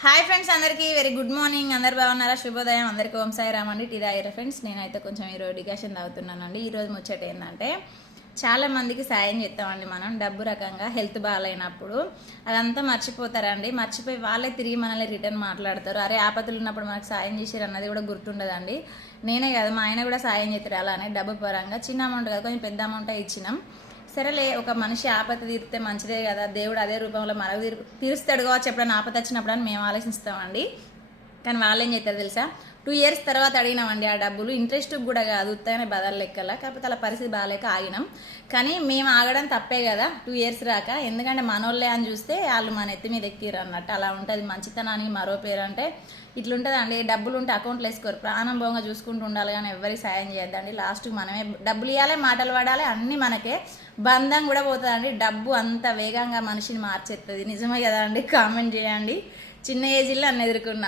Hi friends అందరికీ very good morning. అందరు బాగున్నారా? శుభోదయం. అందరికీ ఓం సాయి రామ్ టీ ఫ్రెండ్స్. నేనైతే కొంచెం ఈరోజు డికాషన్ తాగుతున్నానండి. ఈరోజు ముచ్చట ఏంటంటే చాలా మందికి సాయం చేస్తామండి మనం డబ్బు రకంగా హెల్త్ బాగాలేనప్పుడు. అదంతా మర్చిపోతారండి. మర్చిపోయి వాళ్ళే తిరిగి మనల్ని రిటర్న్ మాట్లాడతారు. అరే ఆపదలు ఉన్నప్పుడు మనకు సాయం చేసారు అన్నది కూడా గుర్తుండదండి. నేనే కదా మా ఆయన కూడా సాయం చేస్తారు అలానే. డబ్బు పరంగా చిన్న అమౌంట్ కదా కొంచెం పెద్ద అమౌంట్ ఇచ్చినాం. సరేలే ఒక మనిషి ఆపత తీరితే మంచిదే కదా దేవుడు అదే రూపంలో మరొక తీరు తీరుస్తాడు కావచ్చు ఎప్పుడైనా ఆపద వచ్చినప్పుడు అని మేము ఆలోచిస్తామండి. కానీ వాళ్ళు ఏం చేస్తారు తెలుసా? టూ ఇయర్స్ తర్వాత అడిగినామండి ఆ డబ్బులు. ఇంట్రెస్ట్ కూడా కాదు ఉత్తగానే బదల లెక్కల. కాకపోతే అలా పరిస్థితి బాగాలేక ఆగినాం. కానీ మేము ఆగడం తప్పే కదా టూ ఇయర్స్ రాక. ఎందుకంటే మనోళ్ళే అని చూస్తే వాళ్ళు మన ఎత్తి మీద ఎక్కిరు అన్నట్టు. అలా ఉంటుంది మంచితనానికి మరో పేరు అంటే ఇట్లుంటుందండి. డబ్బులు ఉంటే అకౌంట్లో వేసుకోరు. ప్రాణంభంగా చూసుకుంటూ ఉండాలి కానీ ఎవరికి సాయం చేయొద్దండి. లాస్ట్కి మనమే డబ్బులు ఇవ్వాలి మాటలు పడాలి అన్నీ మనకే. బంధం కూడా పోతుందండి. డబ్బు అంత వేగంగా మనిషిని మార్చేస్తుంది నిజమే కదా అండి కామెంట్ చేయండి. చిన్న ఏజ్లో అన్న ఎదుర్కొన్నా.